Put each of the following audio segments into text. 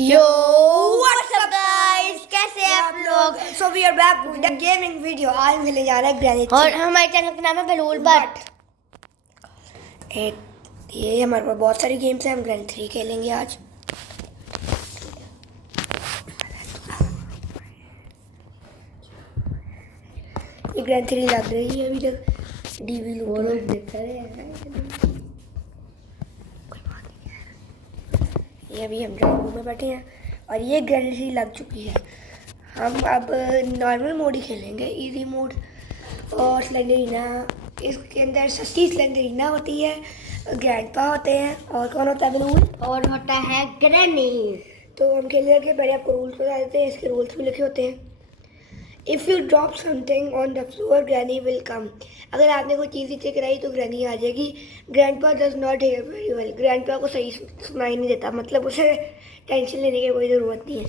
यो WhatsApp guys, कैसे हैं आप लोग। So we are back with the gaming video. आज हम खेलने जा रहे हैं ग्रैनी और हमारे चैनल का नाम है बलूल बट। ये हमारे पास बहुत सारी गेम्स हैं। हम ग्रैनी 3 खेलेंगे आज। ये ग्रैनी 3 लग रही है अभी तक। डीवी लोग देख रहे हैं। ये अभी हम ड्राइंग रूम में बैठे हैं और ये ग्रैनी 3 लग चुकी है। हम अब नॉर्मल मोड ही खेलेंगे, इजी मोड। और स्लेंडरीना, इसके अंदर सस्ती स्लेंडरीना होती है, ग्रैंडपा होते हैं और कौन होता है बलून, और होता है ग्रैनी। तो हम खेलने के पहले आपको रूल्स बता देते हैं। इसके रूल्स भी लिखे होते हैं। If you drop something on the floor granny will come. अगर आपने कोई चीज़ नीचे गिराई तो ग्रैनी आ जाएगी। Grandpa does not here very well. Grandpa को सही सुनाई नहीं देता, मतलब उसे टेंशन लेने की कोई ज़रूरत नहीं है।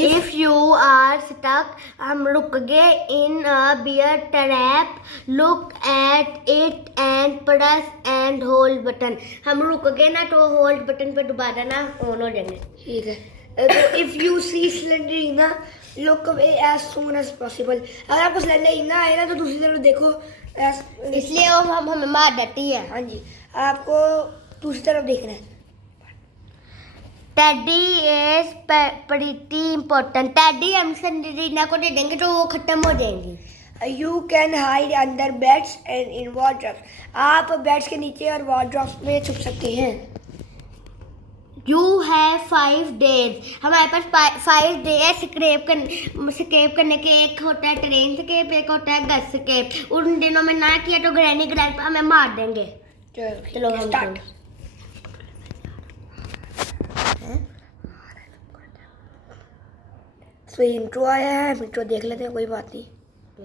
If you are stuck, हम रुक गए in a bear trap, look at it and press and hold button। हम रुक गए ना तो hold button पे दोबारा ना ऑन हो जाएंगे। ठीक है। तो if you see Slenderina look away as soon as possible. अगर आपको स्लेंडरीना आए ना तो दूसरी तरफ देखो। इसलिए वो हम हमें मार देती है। हाँ जी, आपको दूसरी तरफ देखना है। Teddy is pretty important. Teddy हम स्लेंडरीना को दे देंगे तो वो खत्म हो जाएंगी। You can hide under beds and in wardrobes. आप बेड्स के नीचे और वार्डरोब्स में छुप सकते हैं। You have 5 days। हमारे पास 5 डेज स्केप करने के। एक होता है ट्रेन स्केप, एक होता है गस स्केप। उन दिनों में ना किया तो ग्रैनी ग्रैंडपा हमें मार देंगे। चलो हम स्टार्ट। तो इंट्रो आया है, इंट्रो देख लेते हैं, कोई बात नहीं।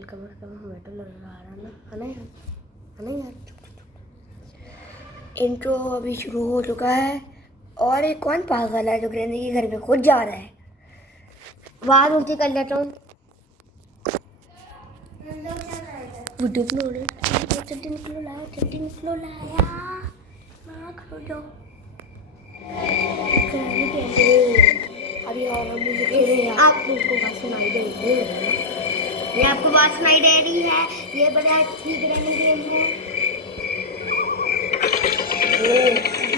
कम से कम हमें तो नजर आ रहा ना, है ना यार। इंट्रो अभी शुरू हो चुका है और एक कौन पागल है जो ग्रैनी के घर पे खुद जा रहा है। आवाज ऊंची कर लेता हूँ। वीडियो बना रहे हैं। जल्दी निकलो लाया ना खड़ो जाओ। अभी और हम म्यूजिक खेल रहे हैं। आपको बात सुनाई दे रही है? ये आपको बात सुनाई दे रही है? ये बड़ा अच्छी ग्रैनी गेम है।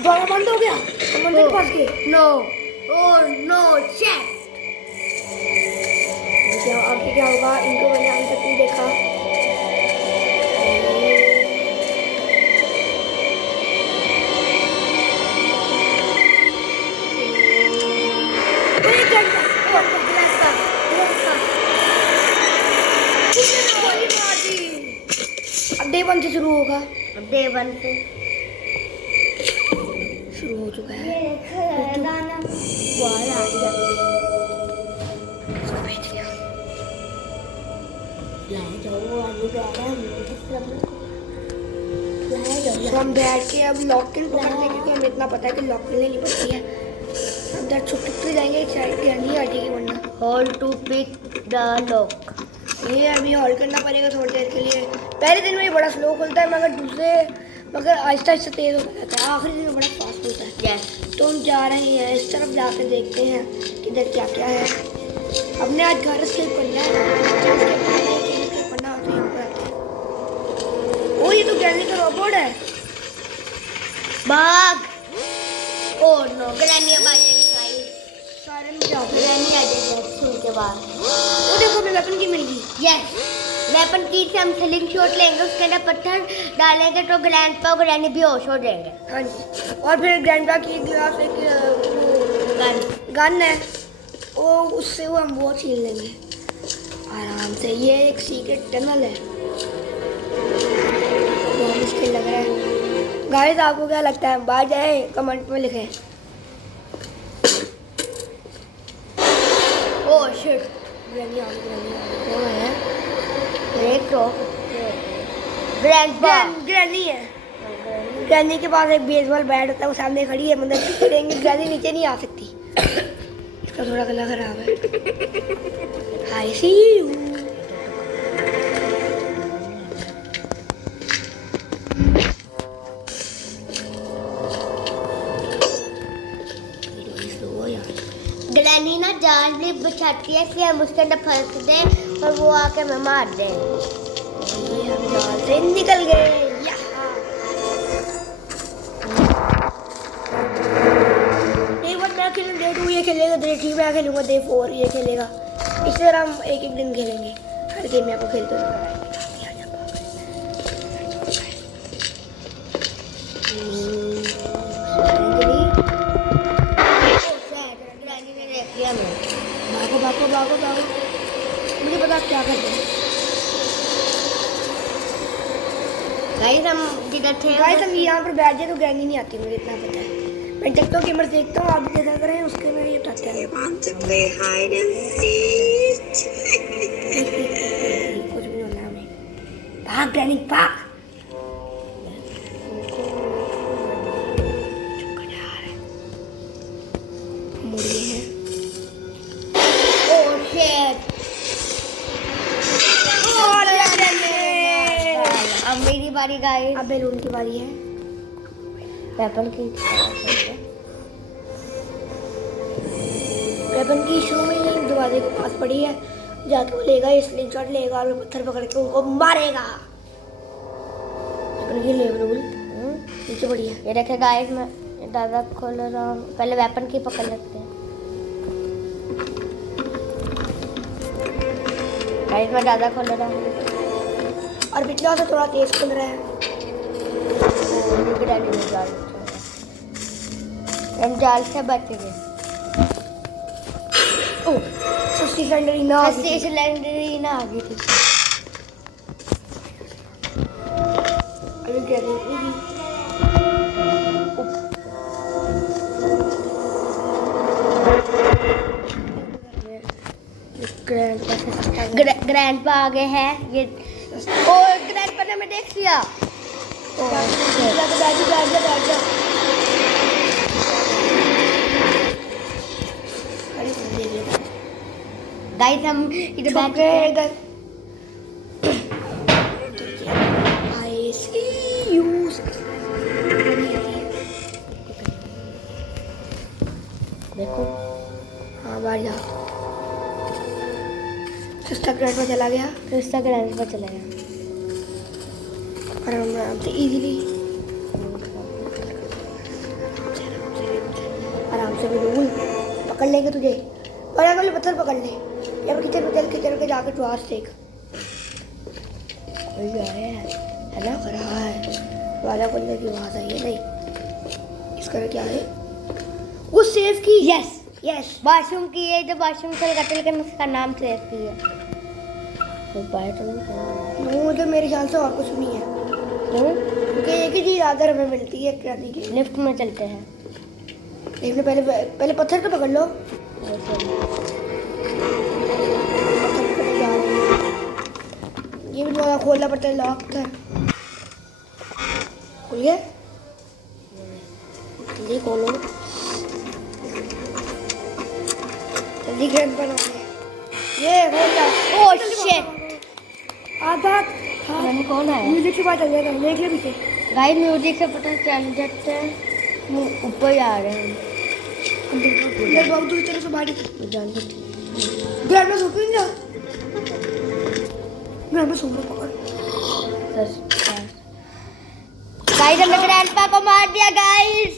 द्वारा बंद हो गया। हम मंदिर पास गए। No oh no check. क्या आगे क्या होगा, इनको मैंने अभी तक नहीं देखा। अब डे 1 से शुरू होगा। डे 1 से शुरू हो चुका है। गाना बाहर आ गया। इसको भेज दिया। लाया जाओ आलू गाना लाया जाओ। तो हम बैठ के अब लॉक इन पकड़ते हैं क्योंकि हमें इतना पता है कि लॉक इन लेनी पड़ती है। हम दर छुप छुप के जाएंगे, शायद ग्रैनी आ जाएगी वरना। Hold to pick the lock. ये अभी होल्ड करना पड़ेगा थोड़ी देर के लिए। पहले दिन में ये बड़ा स्लो खुलता है मगर आहिस्ता आहिस्ता तेज होता जाता है। आखिरी दिन में बड़ा फास्ट खुलता है। यस। तो हम जा रहे हैं इस तरफ, जाकर देखते हैं किधर क्या क्या है। हमने आज घर स्केप करना है। स्केप करना हो तो यहाँ पर आते हैं। ओ ये तो ग्रैनी का रोबोट है। भाग। ओह नो ग्रैनी अब आ जाएगी गाइस। सारे में क्या होगा? ग्रैनी आ जाएगी सुन के बाद। वो देखो हमें वेपन की मिल गई। यस। वेपन की से हम स्लिंग शॉट लेंगे, उसके अंदर पत्थर डालेंगे तो ग्रैंडपा और ग्रैनी बेहोश हो जाएंगे। हाँ जी। और फिर ग्रैंडपा की ग्लास एक गन है, वो उससे वो हम वो छीन लेंगे आराम से। ये एक सीक्रेट टनल है, बहुत मुश्किल लग रहा है। गाइस आपको क्या लगता है, बाहर जाए कमेंट में लिखें। Oh shit. ग्रैनी आ गई। कौन है? एक तो ग्रैंडपा। ग्रैनी है। ग्रैनी के पास एक बेसबॉल बैट होता है, वो सामने खड़ी है, मतलब करेंगे ग्रैनी नीचे नहीं आ सकती। इसका थोड़ा गला खराब है। हाय सी यू। ग्रैनी ना जाल भी बिछाती है इसलिए हम उसके अंदर फंस दे और वो आके हमें मार दे। ये हम जाल से निकल गए। डे 1 मैं खेलूँ, डे 2 ये खेलेगा, डे 3 मैं खेलूँगा, डे 4 ये खेलेगा। इस तरह हम एक एक दिन खेलेंगे। हर गेम में आपको खेलते हुए ग्रैनी ने देख लिया हमें। भागो भागो भागो भागो, मुझे पता आप क्या करते हैं। गाइस हम जिधर थे गाइस हम यहाँ पर बैठ जाए तो ग्रैनी नहीं आती, मुझे इतना पता है। मैं टिकटॉक गेमर्स देखता हूँ, आप भी देखा करें, उसके में ये बताते हैं। कुछ भी होना हमें। भाग ग्रैनी भाग। मुड़िए हैं। Oh shit. अब मेरी बारी गाइस। अब बैलून की बारी है। वेपन की वेपन की शुरू में ही दरवाजे के पास पड़ी है, जाके वो लेगा, ये स्लिंग शॉट लेगा और वो पत्थर पकड़ के उनको मारेगा। वेपन की ले बैलून नीचे पड़ी है। ये देखे गाइस मैं दादा खोल रहा हूँ, पहले वेपन की पकड़ लेते हैं। गाइस मैं दादा खोल रहा हूँ और पिछला से थोड़ा तेज खुल रहा है। हम जाल से बच गए। ओह सस्ती सिलेंडर ना आ गई थी। सिलेंडर ना आ गई थी। अभी क्या देखेगी? ग्रैंडपा आ गए हैं ये। और ग्रैंडपा ने हमें देख लिया। बैठ जा। गाइस हम इधर बैठ गए गए। इधर। I see you। देखो हाँ बाहर जा। सस्ता ग्रैंड में चला गया तो इसका ग्रैंडपा चला गया। आराम से इजीली, आराम से बिल्कुल पकड़ लेंगे तुझे। बड़ा वाले पत्थर पकड़ ले या फिर किचन के जाकर द्वार सेक। कोई आया है ना, कर रहा है वाला खोलने की आवाज आई है। नहीं इसका क्या है? वो सेव की। यस यस वाशरूम की है, जो वाशरूम से कतल के उसका नाम सेव की है। तो बाहर तो नहीं नो, तो मेरे ख्याल से और कुछ नहीं है, क्यों? क्योंकि एक ही चीज आदर हमें मिलती है करने की। लिफ्ट में चलते हैं। देखने पहले पत्थर तो पकड़ लो। ये भी दोबारा खोलना पड़ता है, लॉक था। खुल गया? जल्दी खोलो, जल्दी ग्रैंड बना। ये खोल जा। Oh shit. आधा मैंने कौन है? म्यूजिक से पता चल जाएगा, देख ले पीछे। गाइस म्यूजिक से पता चल जाता है वो ऊपर ही आ रहे हैं। इधर बहुत दूर चलो, से बाहर जान दो। ग्रैंड में सो क्यों जा? ग्रैंड में सो पकड़। गाइस हमने ग्रैंडपा को मार दिया गाइस।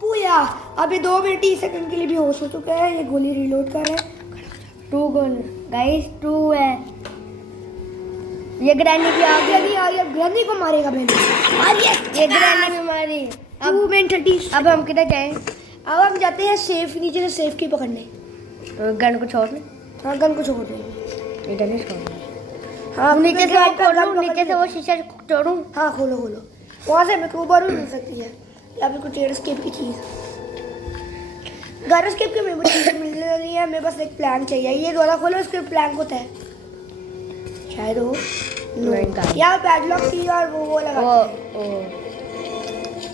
पूया अभी 2 मिनट 30 सेकंड के लिए भी होश हो चुका है। ये गोली रीलोड कर रहा है। 2 गोल गाइस 2 है। ये ग्रैनी भी आ गई। नहीं आ रही, अब ग्रैनी को मारेगा पहले। ये ग्रैनी भी मारी। 2 मिनट 30। अब हम किधर जाएं? अब हम जाते हैं सेफ, नीचे से सेफ की पकड़ने। तो गन को छोड़ने? हाँ गन को छोड़ देंगे। इधर नहीं छोड़ना। हाँ नीचे से वो खोलूं, नीचे से वो शीशा तोड़ूं। हाँ खोलो खोलो, वहाँ से हमें ऊपर भी मिल सकती है या फिर कुछ एयर स्केप की चीज़। गार स्केप की मेरे को चीज़ मिल रही है, हमें बस एक प्लान चाहिए। ये द्वारा खोलो, इसके प्लान होता है शायद हो। यहाँ पैडलॉक की और वो लगाते हैं,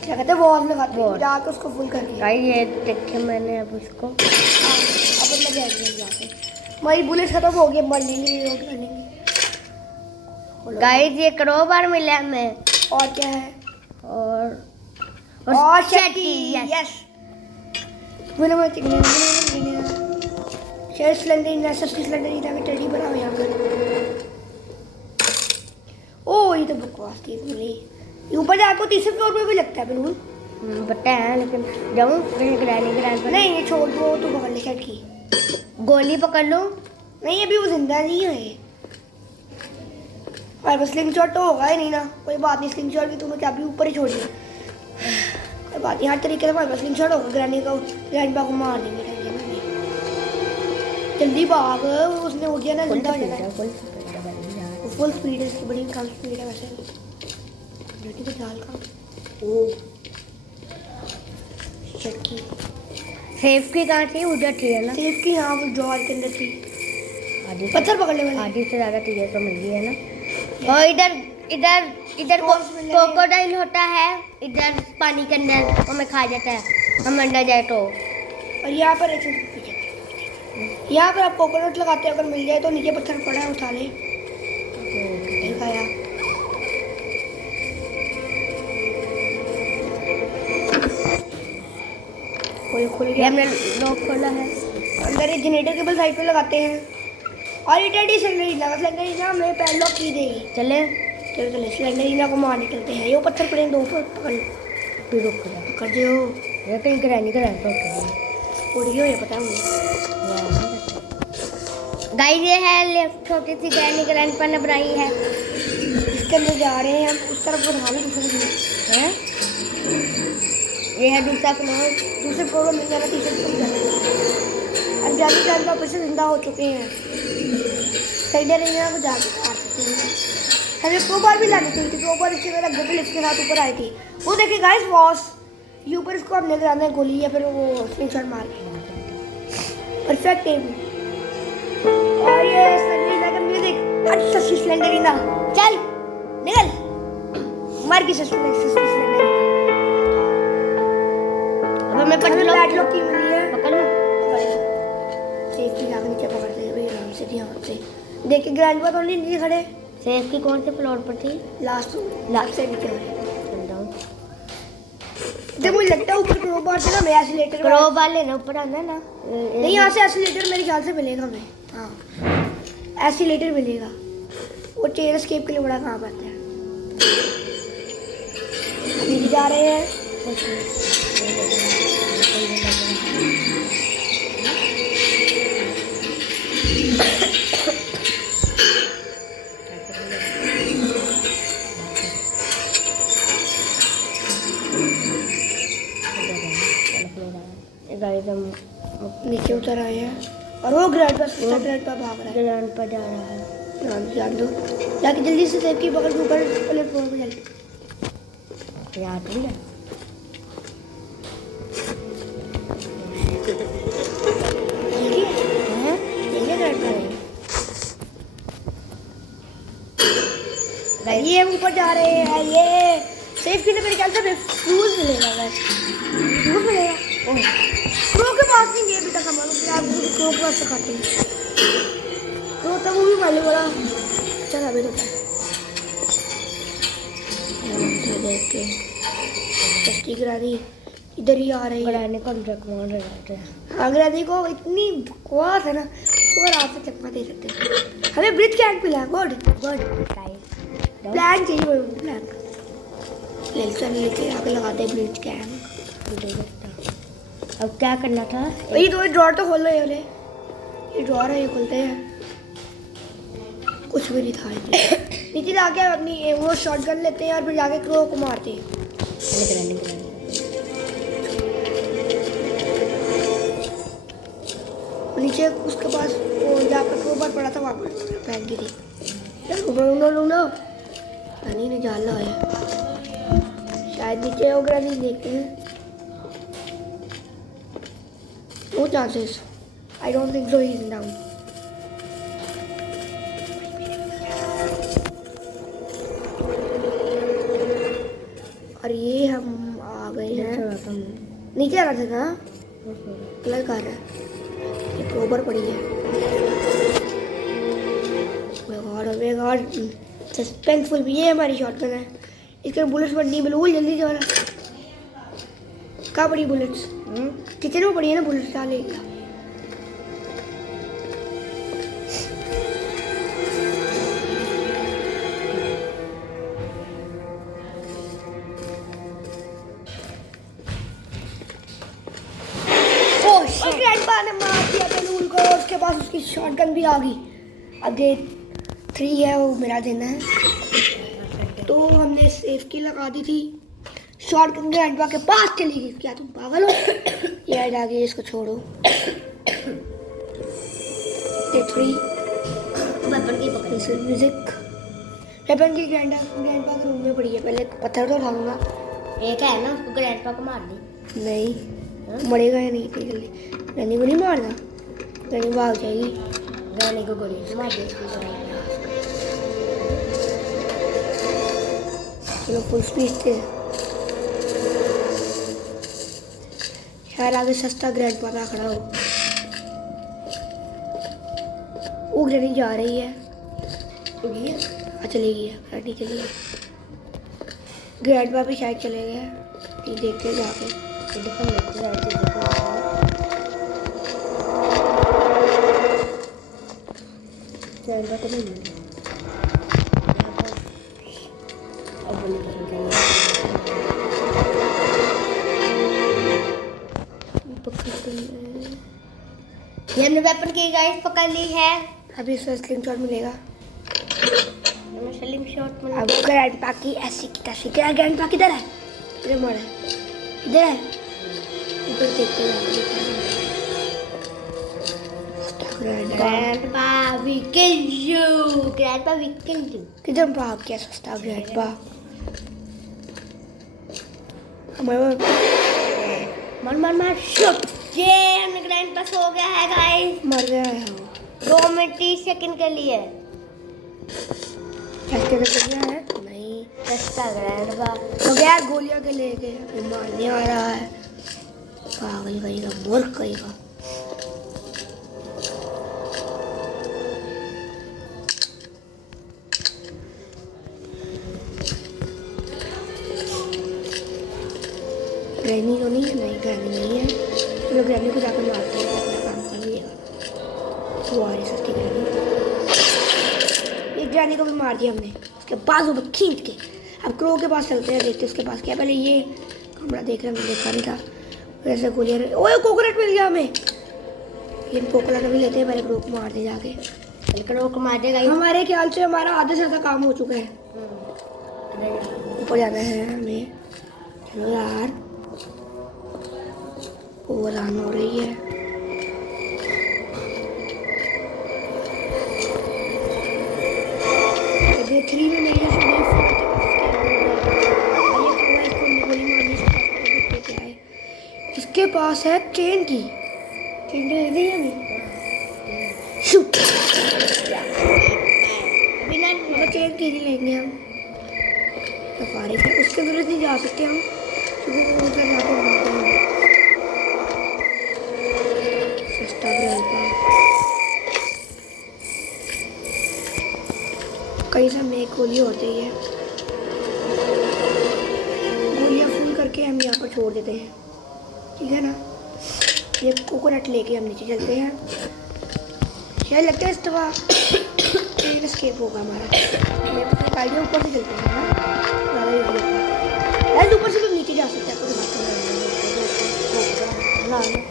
क्या कहते हैं, वॉल लगाते हैं, जाके उसको फुल करके। गाइस ये देखे मैंने अब उसको। अब मैं जाएंगे यहाँ से। हमारी बुलेट खत्म हो गई, मर लेंगे, रीलोड कर लेंगे। गाइस ये क्रोबार मिला हमें। और क्या है? और चेटी। यस। मैंने चेयर स्लेंडरीना, सस्ती स्लेंडरीना के टेडी बना हुआ यहाँ पर। ओ ये तो बकवास चीज मिली। ये ऊपर जाकर तीसरे फ्लोर पे भी लगता है बिल्कुल। पता है लेकिन जाऊँ ग्रैनी ग्रैंड पर। नहीं ये छोड़ दो, तो पकड़ ले शायद की गोली पकड़ लो। नहीं अभी वो जिंदा नहीं है। और बस स्लिंग शॉट तो होगा ही नहीं ना, कोई बात नहीं। स्लिंग शॉट की तुम्हें चाबी ऊपर ही छोड़ दी, कोई बात नहीं। हर तरीके से हमारे पास स्लिंग शॉट होगा। ग्रैनी को ग्रैंडपा को मार देंगे, टेंशन नहीं। जल्दी भाग, उसने उठ जाना, जिंदा हो जाना। फुल स्पीड है इसकी, बड़ी कम स्पीड है वैसे। बेटी को जाल का ओ चक्की सेफ की कहाँ थी? उधर थी है ना? सेफ की, हाँ वो ड्रॉअर के अंदर थी। आधी पत्थर पकड़ने वाली। आधी से ज़्यादा चीज़ें तो मिल गई है ना। और इधर इधर इधर Prawns मिल रहे हैं। क्रोकोडाइल होता है इधर पानी के अंदर, हमें खा जाता है हम अंदर जाए तो। और यहाँ पर एक यहाँ पर आप कोकोनट लगाते हो, अगर मिल जाए तो। नीचे पत्थर पड़ा है, उठा ले। खाया खुल ये गया। हमने लॉक खोला है। अंदर एक जनरेटर केबल साइड पे लगाते हैं। और ये टेडी स्लेंडरीना हमें पैडलॉक की देगी। चले चलो चले स्लेंडरीना को मार निकलते हैं। ये पत्थर पड़े हैं, दो ऊपर पकड़ लो। फिर रुक जा। पकड़ दो। ये कहीं ग्रैनी का रहता है। उड़ गई हो, ये पता है मुझे। गाइस ये है लेफ्ट छोटी सी ग्रैनी ग्रैंडपा ने बनाई है। इसके अंदर जा रहे हैं हम, उस तरफ को ढाले दूसरे तरफ। हैं? ये है दूसरा फ्लोर। दूसरे फ्लोर में मिल जाना, तीसरे फ्लोर में जाना। अब जाने टाइम पर वापस से जिंदा हो चुके हैं। स्लेंडरीना को जाके मार सकते हैं। हमें क्रोबार भी लानी चाहिए थी। क्रोबार इसके मेरा गबल इसके साथ ऊपर आई थी। वो देखिए गाइस बॉस, ये ऊपर इसको हमने गिराना है गोली, या फिर वो स्लिंगशॉट मार के। Perfect aim. और ये स्लेंडरीना का म्यूजिक। अच्छा सी स्लेंडरीना, चल निकल। मर गई स्लेंडरीना। अब हमें पैडलॉक की मिली है। पकड़ लो। सेफ की जाकर नीचे पकड़ते हैं भाई, आराम से ध्यान से। देखिए ग्रैंडपा तो नहीं नीचे खड़े। सेफ की कौन से फ्लोर पर थी? लास्ट से नीचे खड़े। चल जाओ। जब मुझे लगता है ऊपर क्रोबार से ना मैं एसिलेटर क्रोबार लेना ऊपर आना ना। नहीं, यहाँ से एसिलेटर मेरे ख्याल से मिलेगा हमें। हाँ एसिलेटर मिलेगा, वो चेयर एस्केप के लिए बड़ा काम आता है। अभी जा रहे हैं। गाइस हम नीचे उतर आए हैं और वो ग्रैंडपा भाग रहा है। ग्रैंडपा जा रहा है। जान दो, जाके जल्दी से सेफ की पकड़ के ऊपर प्लेटफॉर्म पे चल। याद नहीं है। ये हम ऊपर जा रहे हैं। ये सेफ की मेरे ख्याल से फ्यूज मिलेगा। बस फ्यूज मिलेगा। क्रो के पास नहीं है अभी तक हमारे। आप क्रो के पास से खाते हैं। क्रो तब वो भी मालूम बड़ा चल अभी तो देख के सस्ती ग्रानी इधर ही आ रही है। ग्रैनी को अंदर कौन रहते हैं? हाँ ग्रानी को इतनी बकवास है ना, तो आप से चकमा दे सकते हैं। हमें ब्रिज कैंप मिला। गुड गुड प्लान चाहिए। प्लान लेक्चर लेके आगे लगाते हैं ब्रिज कैंप। अब क्या करना था? वही तो ड्रॉर तो खोल रहे हैं। ये ड्रॉर है, ये खोलते हैं। कुछ भी नहीं था नीचे जाके अपनी वो शॉट गन लेते हैं और फिर जाके क्रो को मारते हैं। नीचे उसके पास वो जहाँ पर क्रो पर पड़ा था वहाँ पर पहन की थी। लो रानी ने जाल लगाया। शायद नीचे हो गया, नहीं देखते हैं। No chances. I don't think so. He's down. और ये हम आ गए हैं। नीचे आ रहा था ना, कलर कर रहा है। एक ऊपर पड़ी है। गॉड सस्पेंसफुल भी। ये हमारी शॉटगन है, इसके बुलेट्स बढ़नी बिल्कुल जल्दी जा रहा। कहाँ पड़ी बुलेट्स? किचन में पड़ी है ना बुलेट्स। डालेगा ने मार दिया बलून को, उसके पास उसकी शॉटगन भी आ गई। अब डे 3 है, वो मेरा देना है। तो हमने सेफ की लगा दी थी, शॉटगन ग्रैंडपा के पास चली गई। क्या तुम पागल हो? ये आ गई, इसको छोड़ो। डे 3 वेपन की पकड़ी। म्यूजिक वेपन की ग्रैंडपा के रूम में पड़ी है। पहले पत्थर तो उठाऊंगा। एक है ना, उसको ग्रैंडपा को मार दी। नहीं, मरेगा या नहीं इतनी जल्दी? रैनी को नहीं मारना, रैनी भाग जाएगी। रैनी को गोली मार दी। चलो फुल स्पीड से। यार आगे सस्ता ग्रैंडपा ना खड़ा हो। वो ग्रैनी जा रही है। चली गई है, रैनी चली गई। ग्रैंडपा भी शायद चले गए। ये देखते जाके। ये हमने वेपन की गाइस पकड़ ली है। अभी इसको स्लिंग शॉट मिलेगा। स्लिंग शॉट में अब ग्रैंडपा की ऐसी की तैसी। ग्रैंडपा किधर है? इधर मर है, इधर है। ऊपर देखते हैं। Grandpa we kill you. Grandpa we kill you. किधर भाग गया सस्ता ग्रैंडपा? हमारे मार मार मार शूट। ये हमने ग्रैंडपा सो गया है गाइस। मर गया है वो। 2 मिनट 30 सेकंड के लिए। ऐसे तो गया है नहीं। सस्ता ग्रैंडपा तो गया गोलियां के लेके अभी मारने आ रहा है। पागल कहेगा, मूर्ख कहेगा। ग्रैनी तो नहीं है, नहीं ग्रैनी नहीं है। चलो ग्रैनी को जाकर मारते हैं, अपना काम कर लिएगा। वो आ रही सस्ती ग्रैनी। एक ग्रैनी को भी मार दिया हमने, उसके बाजू में खींच के। अब क्रो के पास चलते हैं, देखते हैं उसके पास क्या। पहले ये कमरा देख रहे, हमने देखा नहीं था। वैसे गोलियां। ओए कोकोनट मिल गया हमें। ये कोकोनट भी लेते हैं, पहले क्रो को मार दे जाके। क्रो को मार देगा। हमारे ख्याल से हमारा आधे से ज़्यादा काम हो चुका है। ऊपर जाना है हमें। चलो यार, ओवररान हो रही है। डे 3 में मेरी इसके पास है ट्रेन की। ट्रेन दे दी हमें। शूट। बिना ट्रेन की नहीं लेंगे हम। सफारी है, उसके विरुद्ध नहीं जा सकते हम, क्योंकि वो उधर जाकर मारते हैं। सस्ता ग्रैंडपा। कहीं से हमें एक गोली होती है। गोलियां फुल करके हम यहाँ पर छोड़ देते हैं, ठीक है ना। ये कोकोनट लेके हम नीचे चलते हैं। शायद लगता है इस दफा ट्रेन एस्केप होगा हमारा। ये पता निकाल दिया, ऊपर से चलते हैं ना, ज़्यादा इजी होगा। यार ऊपर से तो नीचे जा सकते हैं, कोई बात नहीं।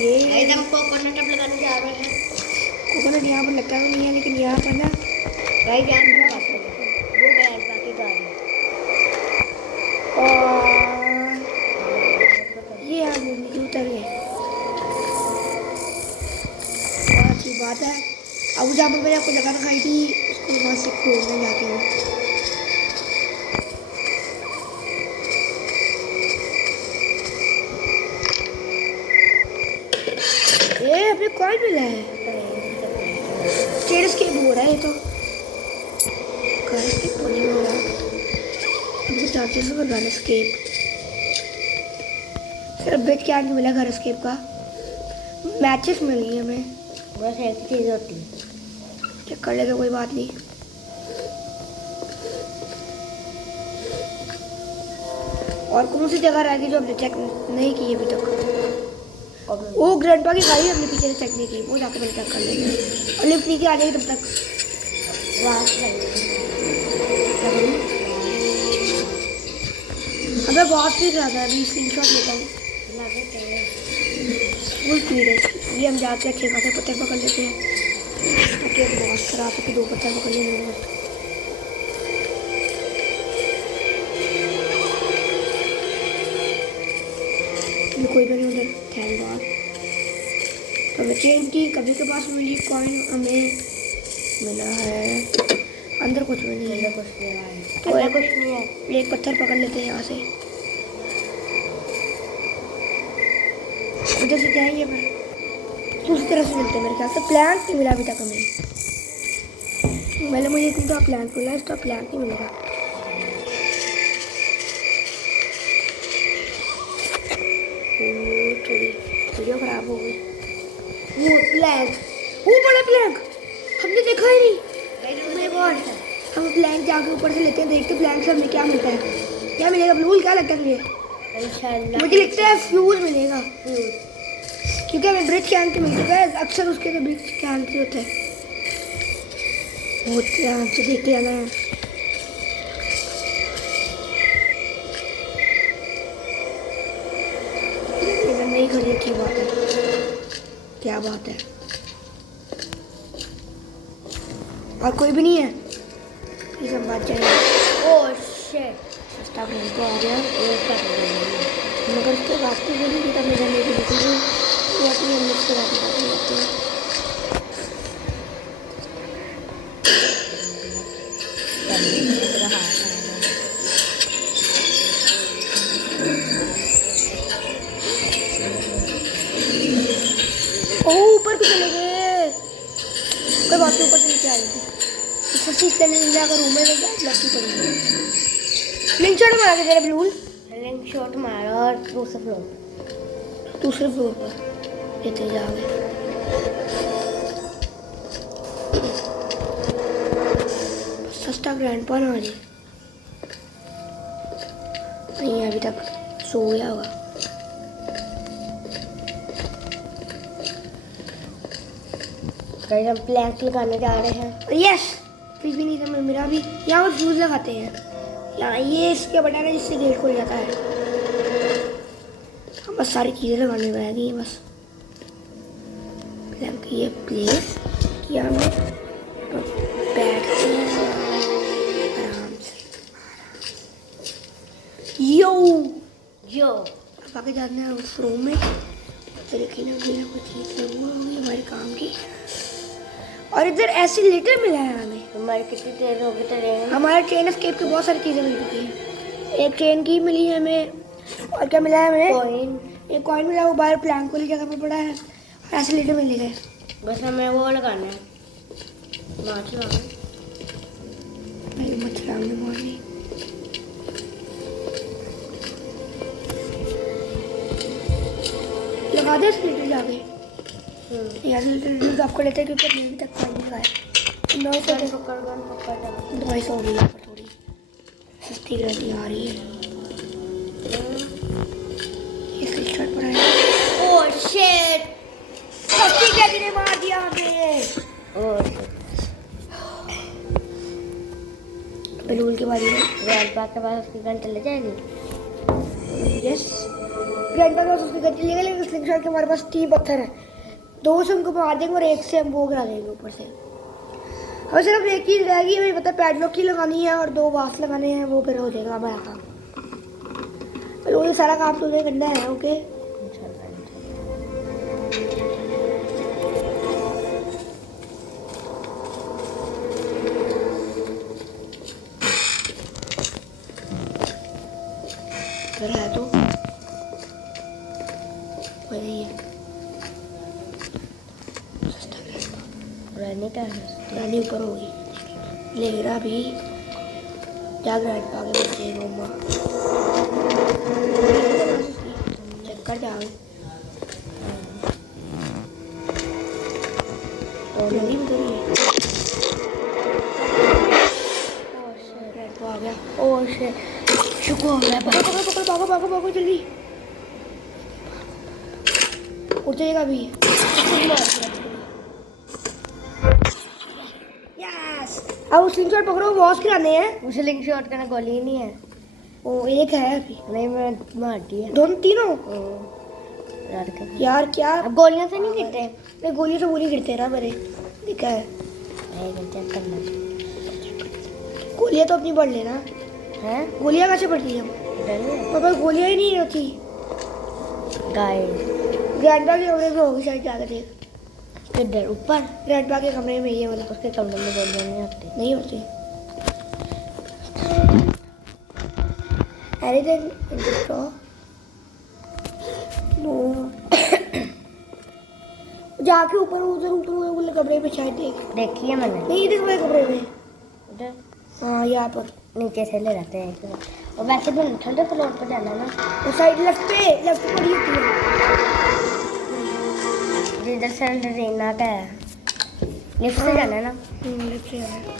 ये एकदम कोकोनट अब लगाने जा रहे हैं। कोकोनट यहाँ पर लगता नहीं है, लेकिन यहाँ पर ना गाइस यहाँ पे जाते हैं। वो ग्रैंडपा की गाड़ी। और ये यहाँ नीचे उतर गए। बहुत अच्छी बात है। अब जहाँ पर मैंने आपको जगह दिखाई थी, उसको वहाँ से खोलने जाके हूँ। ये अभी कौन मिला है? ट्रेन एस्केप हो रहा है। ये तो कार एस्केप होने में हो रहा है। मुझे चाहते हैं घर एस्केप। सर बेट क्या नहीं मिला घर एस्केप का। मैचेस मिल गई हमें। बस एक चीज़ होती है। चेक कर लेगा, कोई बात नहीं। और कौन सी जगह रह गई जो हमने चेक नहीं की अभी तक? वो ग्रैंडपा की गाड़ी हमने पीछे से चेक नहीं की, वो जाकर पहले चेक कर लेंगे। और लिफ्ट नीचे आ जाएगी तब तक। वहाँ से हमें बहुत भी ज़्यादा अभी स्क्रीनशॉट लेता हूँ। फुल स्पीड है। ये हम जाके अच्छे खासे पत्थर पकड़ लेते हैं ताकि बहुत खराब है कि 2 पत्थर पकड़ लेने में। ये कोई भी नहीं उधर, थैंक गॉड। कभी चेंज की, कभी के पास मिली कॉइन हमें मिला है। अंदर कुछ भी नहीं है, कुछ नहीं है, तो कुछ नहीं है। एक पत्थर पकड़ लेते हैं यहाँ से। उधर से जाएंगे पर दूसरी तरफ से चलते हैं। मेरे ख्याल से प्लांट नहीं मिला अभी तक हमें। पहले मुझे इतनी तो प्लांट मिला, इसका प्लांट नहीं मिलेगा। थोड़ी वीडियो खराब हो गई। वो प्लैंक, वो बड़ा प्लैंक हमने देखा ही नहीं। मेरे गॉड, हम प्लैंक जाके ऊपर से लेते हैं, देखते प्लैंक से हमें क्या मिलता है। क्या मिलेगा ब्लूल? क्या लगता है मुझे? इंशाल्लाह मुझे लगता है फ्यूज मिलेगा, क्योंकि हमें ब्रिज कैंप मिल चुका है। अक्सर उसके तो ब्रिज कैंप से होता है। बहुत ध्यान से देख के आना है। नहीं खड़ी, अच्छी बात है। क्या बात है, और कोई भी नहीं है। ये सब बात जाएंगे। ओह शिट, सस्ता फ्रेंड तो आ गया, मगर उसके रास्ते बोली कि तब मेरे लिए बिल्कुल वो अपनी अंदर से बात करते हैं। ओह ऊपर भी चले गए। कोई बात नहीं, ऊपर से नीचे आएगी। सस्ती स्टैंड अगर रूम में लगती पड़ेगी। लिंक शॉट मारा के तेरे ब्लूल, लिंक शॉट मारा और दूसरे फ्लोर पर लेते जाओगे। सस्ता ग्रैंडपा ना आ जाए। नहीं अभी तक सो गया होगा। गाइस हम प्लैंक लगाने जा रहे हैं। यस, फ्रिज भी नहीं था मेरा भी। यहाँ पर फ्यूज लगाते हैं। यहाँ ये इसके बटन है जिससे गेट खुल जाता है। बस सारी चीज़ें लगाने रहेगी बस। प्लैंक ये प्लेस किया हमने, तो बैठते हैं आराम से। यो अब आगे जाते हैं उस रूम में। तरीके ना कुछ चीज़ होगी हमारे काम की। और इधर ऐसी लेटर मिला है हमें। हमारी कितनी देर हो गई ट्रेन? हमारे ट्रेन एस्केप की बहुत सारी चीज़ें मिल चुकी हैं। एक ट्रेन की मिली है हमें, और क्या मिला है हमें? कॉइन। एक कॉइन मिला, वो बाहर प्लैंक वाली जगह पर पड़ा है। और ऐसे लेटर मिल गए। बस हमें वो लगाना है, मार्च लगाना। मच्छर में मारनी। लगा दे इस लेटर जाके। यहाँ से लेटर ड्रॉप कर लेते हैं क्योंकि अभी तक कॉइन नहीं लगाया। 900 250 हो गई है पर थोड़ी सस्ती ग्रंथि आ रही है। ये स्क्रीनशॉट पर है। ओह शिट, सस्ती ग्रंथि ने मार दिया हमें। ओह बलून के बारे में ग्रैंडपा के पास उसकी गन चले जाएगी। यस, ग्रैंडपा के पास उसकी गन चली गई, लेकिन स्क्रीनशॉट के हमारे पास 3 पत्थर है। 2 से उनको मार देंगे और 1 से हम वो गिरा देंगे ऊपर से। और सिर्फ एक चीज़ रहेगी, हमें पता है पैडलॉक की लगानी है और 2 वास लगाने हैं, वो फिर हो जाएगा हमारा काम। तो ये सारा काम तुम्हें करना है। ओके, फिर है तो वही है। रहने का रानी ऊपर होगी, लेगा भी क्या ग्रैंडपा के बच्चे मम्मा चेक कर जाओ। तो नहीं उधर ही है। ग्रैंडपा आ गया। ओह शिट, शुक्र हो गया। पकड़ो पकड़ो, भागो भागो भागो जल्दी। उठ जाएगा अभी। यस, अब उस स्क्रीनशॉट पकड़ो, वॉश कराने हैं। मुझे लिंक शॉट करना गोली ही नहीं है। ओ एक है अभी। नहीं मैं मार दिया। दोनों तीनों लड़के यार क्या, अब गोलियों से नहीं गिरते मैं गोली से गोली गिरते हैं ना मेरे, देखा है। चेक करना गोलियां तो अपनी पढ़ लेना। है गोलियां कैसे पड़ती हैं? पापा गोलियां ही नहीं होती। गाइस ग्रैंडपा के कमरे में होगी शायद, जाकर देख। किधर ऊपर ग्रैंडपा के कमरे में ये वाला। उसके कमरे में गोलियां नहीं आती नहीं होती। Anything in the store? No. जाके ऊपर उधर ऊपर वाले कमरे में शायद देख। देखिए मैंने नहीं इधर वाले कमरे में। उधर हाँ यहाँ पर। नीचे से ले जाते हैं और वैसे भी ठंडे फ्लोर पर जाना ना उस साइड लेफ्ट पे पड़ी होती है। जिधर से रीना का है लिफ्ट से जाना है ना लेफ्ट से जाना है।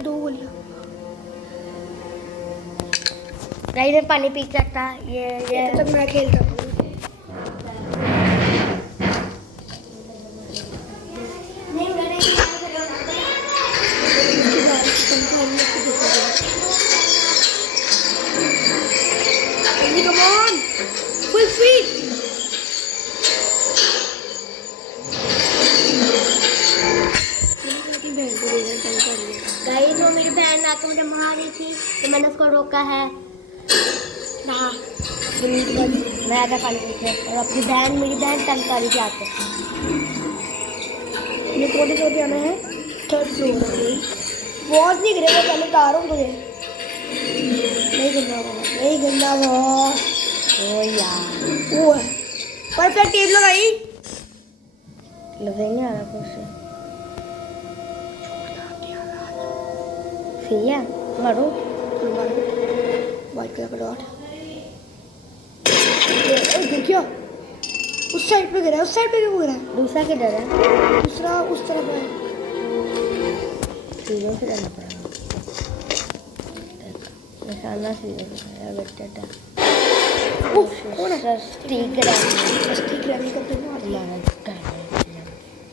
दो गोलियां गाइस मैं पानी पी सकता ये तब तक मैं खेलता हूँ। Come on, full speed. Guys वो मेरी बहन आके मुझे मार रही थी तो मैंने उसको रोका है हाँ, मैं आधा पानी पीते और अपनी बहन मेरी बहन तंग कर रही थी आके कोने को भी आना है। थर्ड फ्लोर वॉच नहीं गिरेगा, पहले उतारो मुझे। नहीं गिरना बॉस। ओ यार वो है परफेक्ट टेप लगाई। लगे नहीं आ रहा कुछ सही है मारो व्हाइट कलर का डॉट। देखियो उस साइड पे गिरा है, उस साइड पे क्यों गिरा है? दूसरा किधर है दूसरा उस तरफ है। सीधों से जाना पड़ेगा निशाना सीधों से है बेटा कौन है? स्टिक स्टिक रैली करते हैं।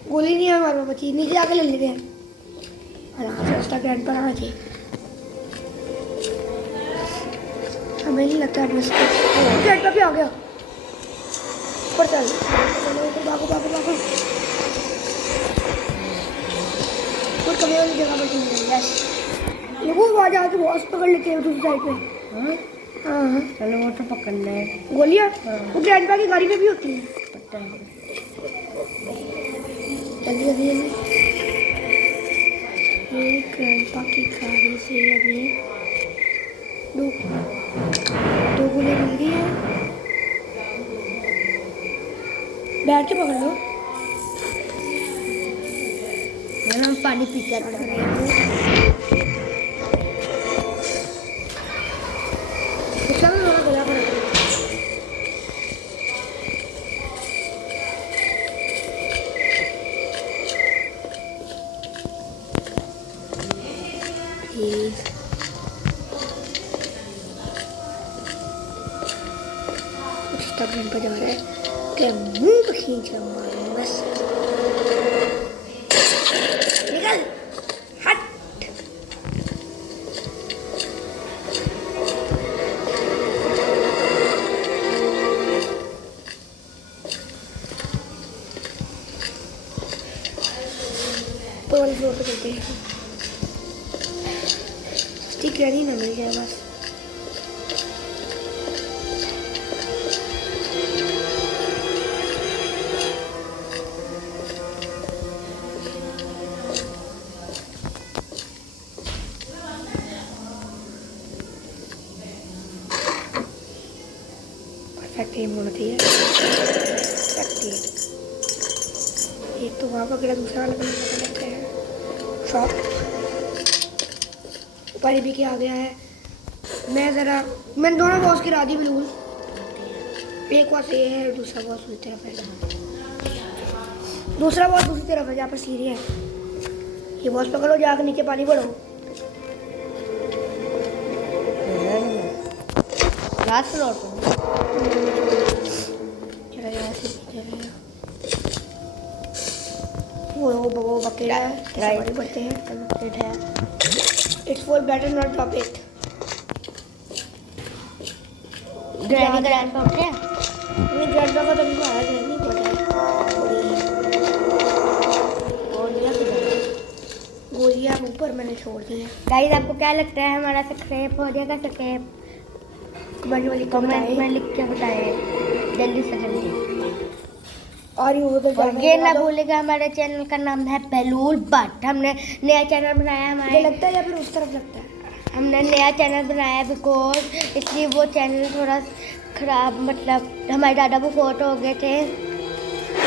गोली नहीं है हमारे पास, बची नीचे आके ले लेते हैं। आराम से उसका ग्रैंड पर आना चाहिए। हमें नहीं लगता है बस ग्रैंड पर भी आ गया। ऊपर चल भागो भागो भागो। कुछ कमी वाली जगह पर चल यस। ये वो वहाँ जाके बॉस पकड़ लेते हैं दूसरी साइड पे। हाँ चलो वो तो पकड़ना है गोलियाँ वो ग्रैंडपा की गाड़ी में भी होती है। पता है जल्दी जल्दी जल्दी। ये ग्रैंडपा की गाड़ी से अभी दो गोलियाँ मिल गई हैं। बैठ के पकड़ लो। हम पानी पी कर गला पर तब घर पर जा रहा है क्या मुंह पे खींच कर मारूंगा बस। निकल हट। तो वाले फ्लोर पे चलते हैं। स्टिक रेडी ना मिल जाए बस। एम होना चाहिए। एक तो वहाँ पकड़ा, दूसरा वाला पकड़ लेते हैं। शॉप ऊपर भी क्या आ गया है। मैंने दोनों बॉस गिरा दी बिल्कुल। एक बॉस ये है, दूसरा बॉस दूसरी तरफ है। दूसरा बॉस दूसरी तरफ है जहाँ पर सीढ़ी है। ये बॉस पकड़ो, जाकर नीचे पानी पड़ो। लास्ट फ्लोर पे चला गया। देखो वो बकेट है, कैसे बड़े बढ़ते हैं। बकेट है। It's for better not drop it. Granny grandpa उठे हैं? नहीं ग्रैंडपा का तो अभी आया नहीं पता है। गोलियां ऊपर मैंने छोड़ दी हैं। गाइस आपको क्या लगता है हमारा स्क्रैप हो जाएगा? स्क्रैप कमेंट वाली कमेंट में लिख के बताइए जल्दी से जल्दी। और ये उधर और ये ना भूलेगा हमारे चैनल का नाम है बेलूल बट। हमने नया चैनल बनाया है मुझे हमारे, लगता है या फिर उस तरफ लगता है। हमने नया चैनल बनाया है बिकॉज इसलिए वो चैनल थोड़ा खराब, मतलब हमारे दादा को फोटो हो गए थे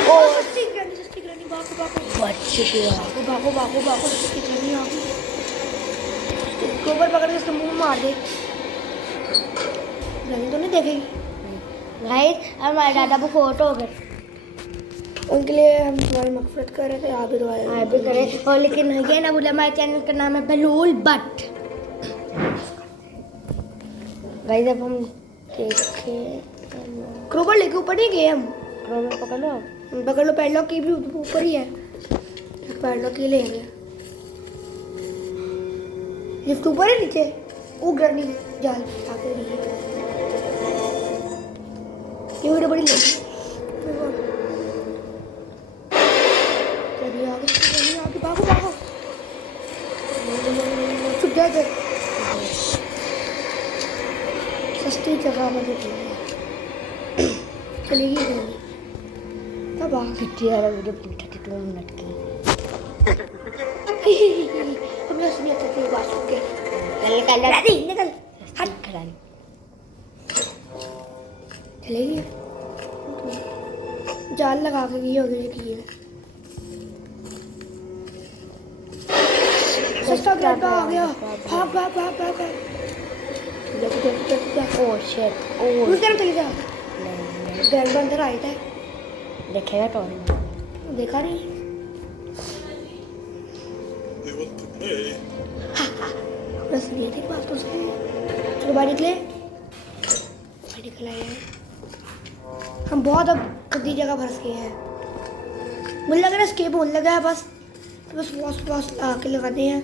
ओ सस्ती ग्रैनी भागो भागो बच गया। भागो भागो भागो सस्ती ग्रैनी आ गई। इसको ऊपर पकड़ के इसका मुंह मार दे। ग्रैनी तो नहीं देखेगी। गाइस हमारे दादा को फोटो हो गए, उनके लिए हम तुम्हारी मगफिरत कर रहे थे। आप भी दुआएं आप भी करें। और लेकिन ये ना बोले हमारे चैनल का नाम है बेलूल बट। गाइस अब हम देखें, क्रोबर लेके ऊपर नहीं गए हम। क्रोबर पकड़ लो। पकड़ लो, पैडलॉक की भी ऊपर ही है। पैडलॉक की लेंगे। लिफ्ट ऊपर है नीचे। वो ग्रैनी जाल आके रही है। ये वीडियो बड़ी लंबी आगे भागो भागो। छुप जा इधर। सस्ती जगह पर चलेगी ग्रैनी। तब आ कितनी ज़्यादा वीडियो 32 मिनट की। हमें सुनिए तेरी बात सुन के। निकल ग्रैनी निकल हट। खरानी चलेगी। जाल लगा के गई होगी की है। सस्ता ग्रैंडपा आ गया। भाग भाग भाग भाग भाग। देखो देखो देखो देखो। ओह शिट ओह उस तरफ चली जा। ग्रैंडपा अंदर आया था। देखेगा तो देखा नहीं। बस ये थी बात तो सही। चलो बाहर निकले। बाहर निकल आए हैं। हम बहुत अब गंदी जगह फंस गए हैं। मुझे लग रहा है स्केप होने लगा है। बस वॉस आके लगाते हैं,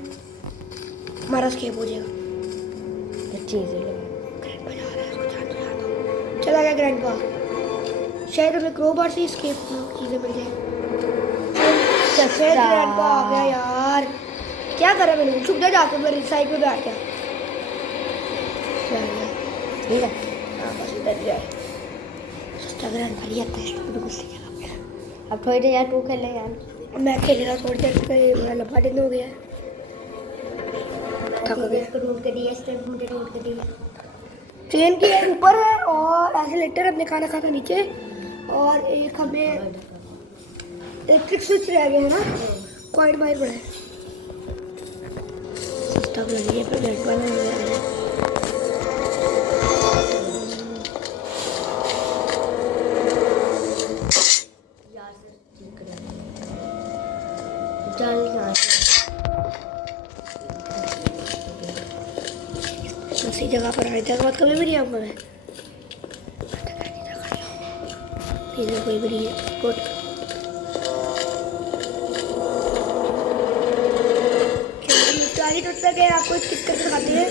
हमारा स्केप हो जाएगा। ग्रैंडपा जा रहा है, उसको जान दो। चला गया ग्रैंडपा। शायद हमें क्रोबार से स्केप चीजें मिल जाए। सफेद ग्रैंडपा आ गया यार। क्या करें मैंने? छुप जा जाके मेरी साइड पे बैठ गया। ठीक है। हाँ बस इधर जाए। सस्ता ग्रैंडपा लिया था इसलिए गुस्से के लग गया। अब थोड़ी देर यार तू खेले यार। मैं खेल रहा थोड़ी देर से। मेरा लंबा दिन हो गया है। थक गया। इसको ढूंढ के दिया, स्टेप मुझे ढूंढ के दिया। ट्रेन की एक ऊपर है और एस्केलेटर अपने खाना खाता नीचे। और एक हमें इलेक्ट्रिक स्विच रह गया है ना, क्वाइट बाहर पड़ा है। सस्ता बन गया पर ग्रैंडपा ने चल यहाँ उसी जगह पर आए थे। कभी भी नहीं आऊँगा मैं। इधर कोई भी नहीं है। गुड। आगे तो तक है। आपको एक टिक करके दिखाते हैं।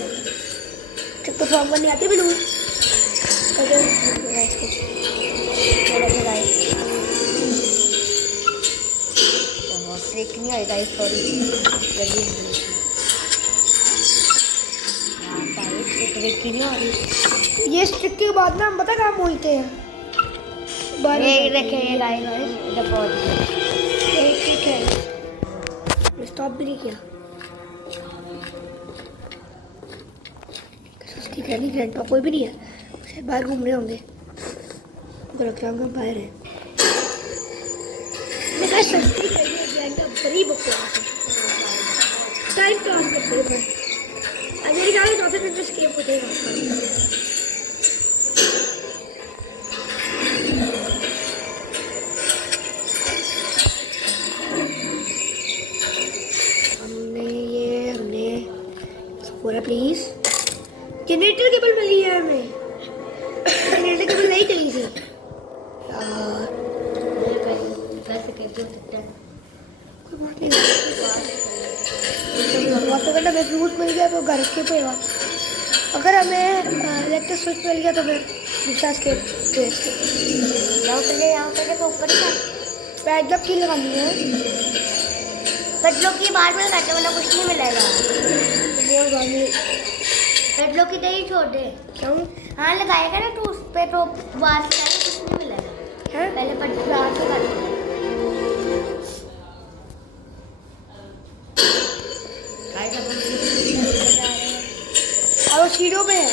टिक परफॉर्म करनी आती है बिल्कुल। ट्रिक नहीं आएगा इस सॉरी ट्रिक ही नहीं आ रही। ये स्ट्रिक के बाद ना हम पता कहाँ बोलते हैं। ये देखे ये गाइस इधर पहुंच गए। ठीक है। स्टॉप भी नहीं किया। उसकी ग्रैंडपा कोई भी नहीं है। शायद बाहर घूम रहे होंगे। ग्राम का बाहर है। मैं कहा सस्ती ग्रैंडपा बड़ी बकवास है। टाइम पास करते हैं। मेरे ख्याल में चौथे दिन में स्केप हो जाएगा। हमने पूरा प्लीज जनरेटर केबल मिली है हमें। जनरेटर केबल नहीं चली थी यार। कोई बात नहीं, वाटर करना में फ्रूट मिल गया तो घर के पेगा। अगर हमें इलेक्ट्रिक स्विच मिल गया तो फिर दूसरा स्केप ट्रेस यहाँ उतर के ऊपर ही कर। पैडलॉक की लगानी है। पेडलॉक की बाहर में लगाते वरना कुछ नहीं मिलेगा। बहुत बात नहीं। पेडलॉक की नहीं छोड़ दे। क्यों हाँ लगाएगा ना तो उस पे तो बाहर से आगे कुछ नहीं मिलेगा। है? पहले पेडलॉक से कर। और सीढ़ियों पे है ना?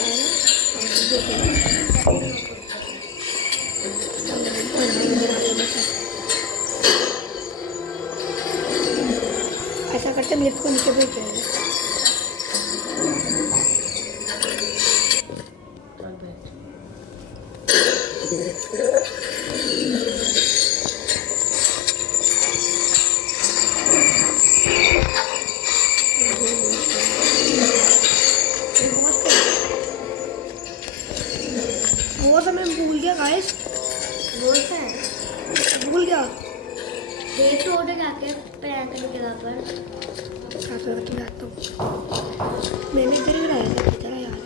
ऐसा करते लिफ्ट को नीचे भेज देंगे। वो समय भूल गया गाइस, बोलता है भूल गया। देख तो उधर जाके प्रैंक की जगह पर जाता हूँ। मैंने इधर ही बनाया था की तरह यार।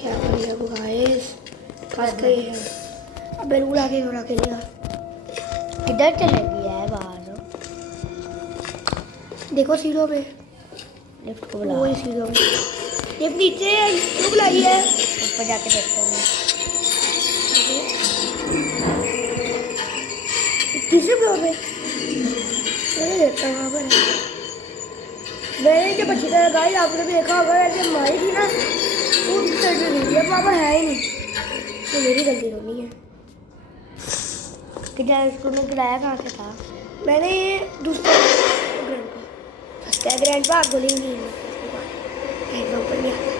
क्या करेगा वो गाइस, खास कर ये है। अब बैलून आगे थोड़ा खेलेगा। किधर चले गया है बाहर? देखो सीढ़ियों पे, लिफ्ट को वो बुला ही सीढ़ियों पे। ये नीचे क्यों बुलाई है? ऊपर जाके देखते हैं। तीसरे फ्लोर पे मैं देखता हूँ वहाँ पर है। मैंने जब अच्छी तरह गाइस आपने भी देखा होगा ऐसे मारी थी ना, वो साइड में गई थी। अब वहाँ पर है ही नहीं, तो मेरी गलती तो नहीं है। किधर उसको गिराया कहाँ से था? मैंने दूसरे ग्रैंड पा गोली नहीं है ऊपर नहीं आता।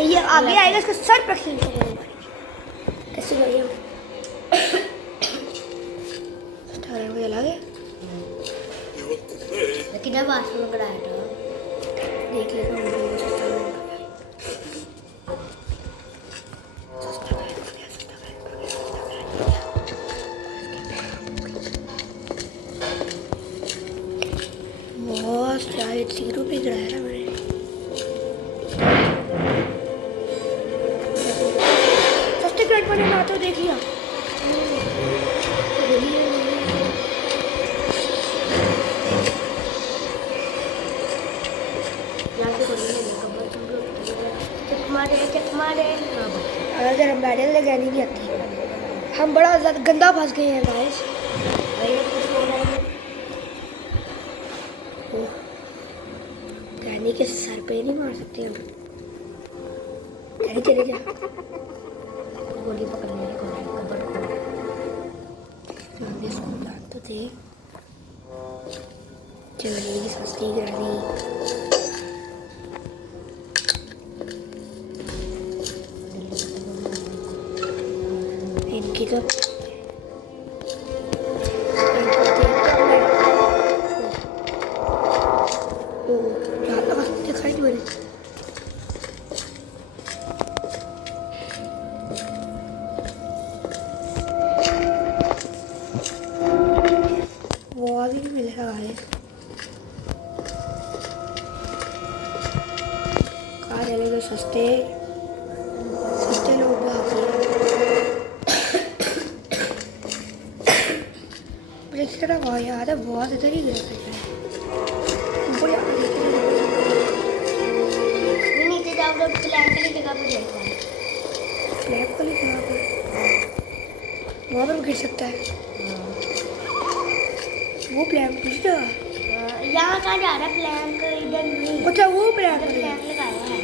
ये आगे आएगा, इसका सर पर खींच के गोली मारेंगे। कैसी गोली है? मुझे लगे किधर बाथरूम में गिराया था? देख लेता हूँ। बहुत शायद सीढ़ों पे गिराया था मैंने। सस्ते ग्रेड पर ना तो देख लिया। चक मारे। अगर हम बैठे लगानी नहीं आती, हम बड़ा ज़्यादा गंदा फंस गए हैं गाइस। गैनी के सर पे नहीं मार सकते हम। गैनी चले जा। गोली पकड़ने की हमने स्कूल जान तो थे। चल रही सस्ती गैनी। इनकी तो दिखाई दे रही। वो अभी भी मिलेगा गाइस। कहाँ चले गए सस्ते लोग आते हैं। तरह वहाँ याद है, बहुत इधर ही गया था। नीचे जाओ तो प्लान वाली जगह पर देखो। प्लैंक वाली जगह पर वहाँ पर गिर सकता है। वो प्लैंक किस जगह? यहाँ कहाँ जा रहा है प्लैंक? इधर नहीं। अच्छा वो प्लैंक प्लैंक लगाया है।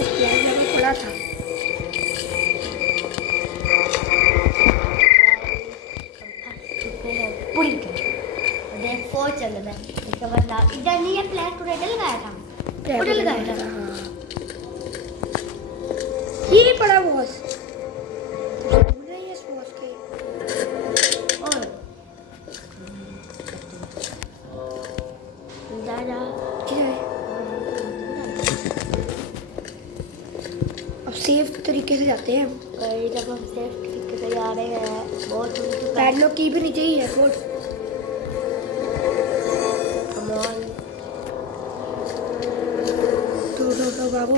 उस प्लैंक में खुला था। पूरी देखो चल रहा है। इसका मतलब इधर नहीं है प्लैंक, तो इधर लगाया था। उधर लगाया था। हाँ ये पड़ा बॉस। नहीं है बॉस के। और जा ठीक है। सेफ तरीके से जाते हैं। भाई जब हम सेफ तरीके से जा रहे हैं बहुत दूर पैडलॉक की भी नीचे ही है कोड। कम ऑन तो बाबू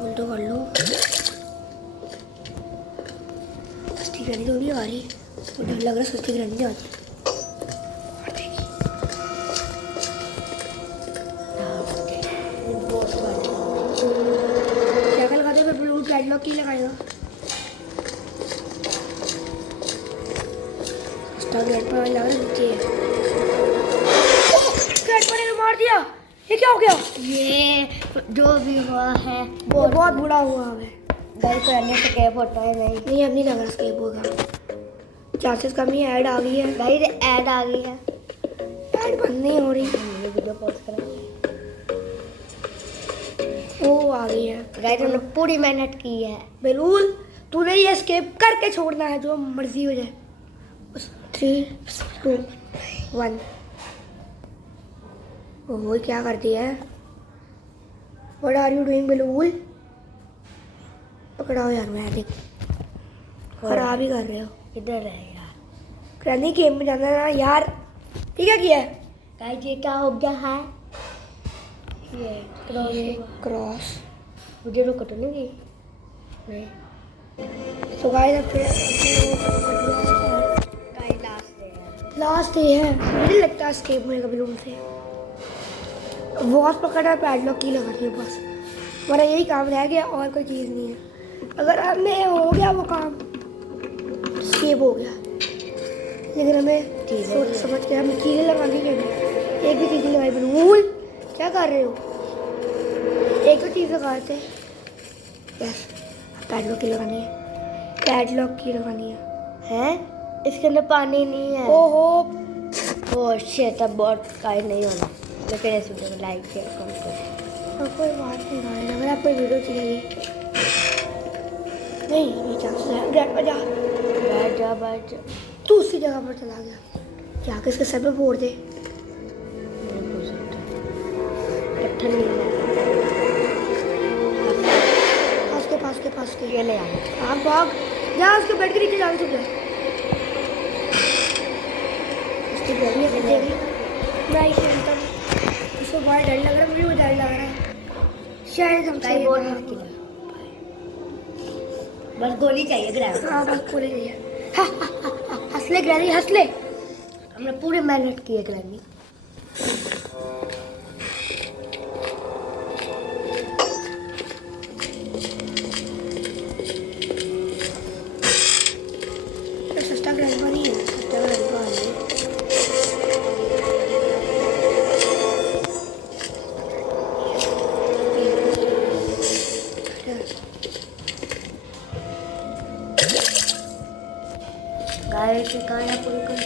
बोल तो कर लो। सस्ती ग्रैनी तो नहीं आ रही, मुझे डर लग रहा है सस्ती ग्रैनी नहीं आती। मार देगी। क्या लगा दे, मैं ब्लू पैडलॉक की लगाएगा। सस्ता ग्रैंड पर लग रहा है नीचे है। ग्रैंड पर ने मार दिया। ये क्या हो गया? ये जो भी हुआ है बहुत बुरा हुआ हमें। गाइस करने से कैप होता है नहीं। नहीं अब नहीं लग रहा स्केप होगा। चार्जेस कम ही ऐड आ गई है। गाइस ऐड आ गई है। ऐड बंद नहीं हो रही। ये वीडियो पॉज करें। वो आ गई है। गाइस हमने पूरी मेहनत की है। बेलूल तूने ये स्केप करके छोड़ना है, जो मर्जी हो जाए। 3 2 1। ओह क्या कर दिया है? व्हाट आर यू डूइंग बेलूल? पकड़ाओ यार, मैं देख खराब ही कर रहे हो। इधर है यार। ग्रैनी गेम में जाना ना यार। ठीक है किया है? गाइस ये क्या हो गया है? ये क्रॉस। मुझे रुक तो नहीं गई। नहीं तो गाइस अब लास्ट डे है। मुझे लगता है स्केप होएगा बेलून से। वॉच पकड़ा, पैडलॉक की लगानी है बस। हमारा यही काम रह गया और कोई चीज़ नहीं है। अगर हमने हो गया वो काम, स्केप हो गया। लेकिन हमें सोच समझ के हमें चीज़ें लगानी है। एक भी चीज़ें लगाई बेलून, क्या कर रहे हो? एक तो चीज़ लगा रहे थे। यस पैडलॉक की लगानी है। पैडलॉक की लगानी है। इसके अंदर पानी नहीं है। ओहो ओह शिट, अब बहुत काई नहीं होना। लेकिन इस वीडियो को लाइक शेयर कमेंट करें। कोई बात नहीं गाइस, अगर आपको वीडियो अच्छी लगी नहीं अभी चांस है। ग्रैंड पर जा, बैठ जा। तू उसी जगह पर चला गया। क्या किसके सर पे फोड़ दे। नहीं पूछ सकता। इकट्ठा नहीं है। पास के ये ले आ। भाग जा, उसके बेड के नीचे जा सकते हैं। उसकी बेड में देख ली। मैं इसे अंतर उसको बहुत डर लग रहा है, मुझे वो डर लग रहा है। शायद हम सही बहुत बोल मुश्किल है। बस गोली चाहिए ग्रैब। हाँ बस पूरे चाहिए। हंस ले ग्रैनी, हंस ले। हमने पूरी मेहनत की है ग्रैनी। सस्ता ग्रैंड नहीं है, सस्ता ग्रैंड है। गाय से कहाँ पूरी कर।